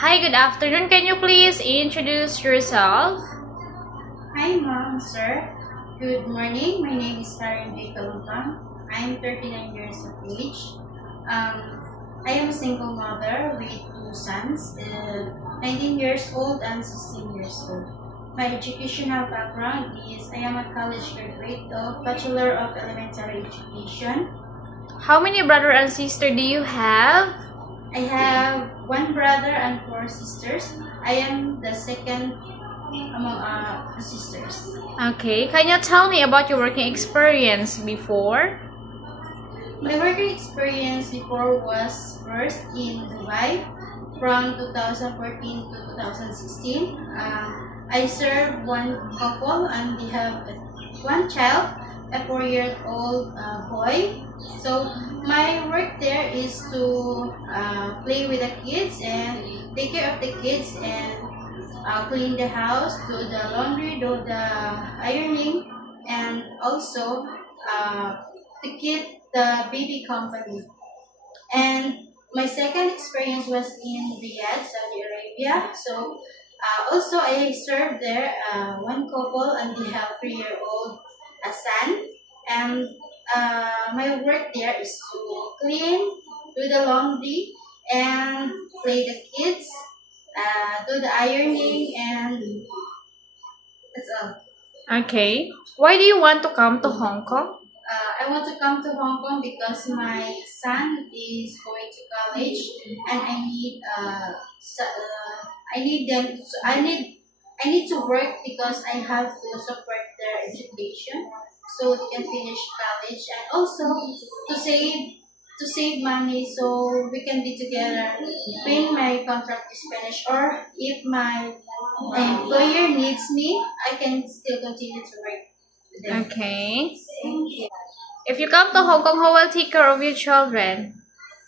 Hi, good afternoon. Can you please introduce yourself? Hi, ma'am, sir. Good morning. My name is Karen A. Kalumpang. I'm 39 years of age. I am a single mother with two sons, 19 years old and 16 years old. My educational background is I am a college graduate of Bachelor of Elementary Education. How many brother and sister do you have? I have one brother and four sisters. I am the second among the sisters. Okay, can you tell me about your working experience before? My working experience before was first in Dubai from 2014 to 2016. I served one couple and they have one child, a 4-year-old boy. So my work there is to play with the kids and take care of the kids and clean the house, do the laundry, do the ironing, and also to keep the baby company. And my second experience was in Riyadh, Saudi Arabia. So also I served there one couple and they have 3-year-old son. And my work there is to clean, do the laundry, and play the kids, do the ironing, and that's all. Okay. Why do you want to come to Hong Kong? I want to come to Hong Kong because my son is going to college, and I need to work because I have to support their education so they can finish college, and also to save money so we can be together when my contract is finished, or if my employer needs me, I can still continue to work with them. Okay. Thank you. If you come to Hong Kong, who will take care of your children?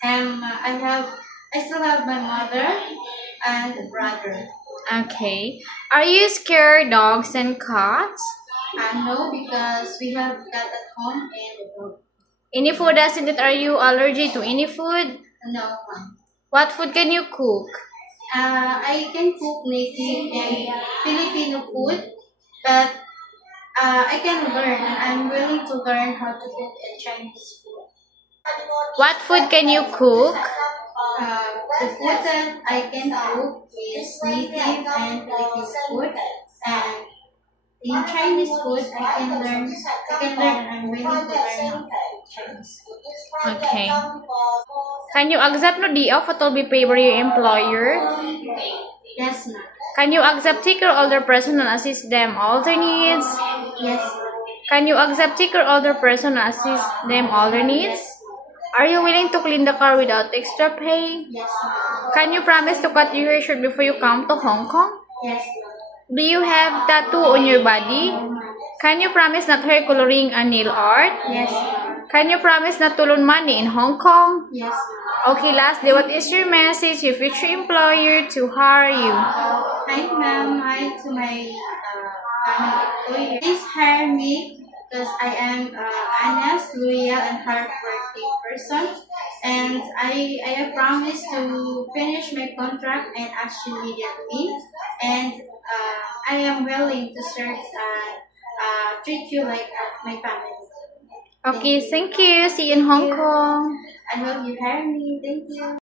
I still have my mother and brother. Okay. Are you scared dogs and cats? No, because we have cat at home and a dog. Any food that are you allergic to any food? No, ma'am. What food can you cook? I can cook native and Filipino food, but I can learn, and I'm willing to learn how to cook a Chinese food. What food can you cook? The food that I can cook is native and Filipino food, and in Chinese food I can learn, and I'm willing to learn Chinese food. Okay. Can you accept no day off at all be paid by your employer? Yes, ma'am. Can you accept take your older person and assist them all their needs? Yes, ma'am. Can you accept take your older person and assist them all their needs? Are you willing to clean the car without extra pay? Yes, ma'am. Can you promise to cut your hair short before you come to Hong Kong? Yes, ma'am. Do you have tattoo on your body? Can you promise not hair coloring and nail art? Yes, ma'am. Can you promise not to loan money in Hong Kong? Yes, ma'am. Okay, lastly, what is your message to your future employer to hire you? Hi, ma'am. Hi to my family employer. Please hire me because I am honest, loyal, and hardworking person. And I have promised to finish my contract and actually get me. And I am willing to serve, treat you like my family. Okay, thank you. See you in Hong Kong. I hope you hire me. Thank you.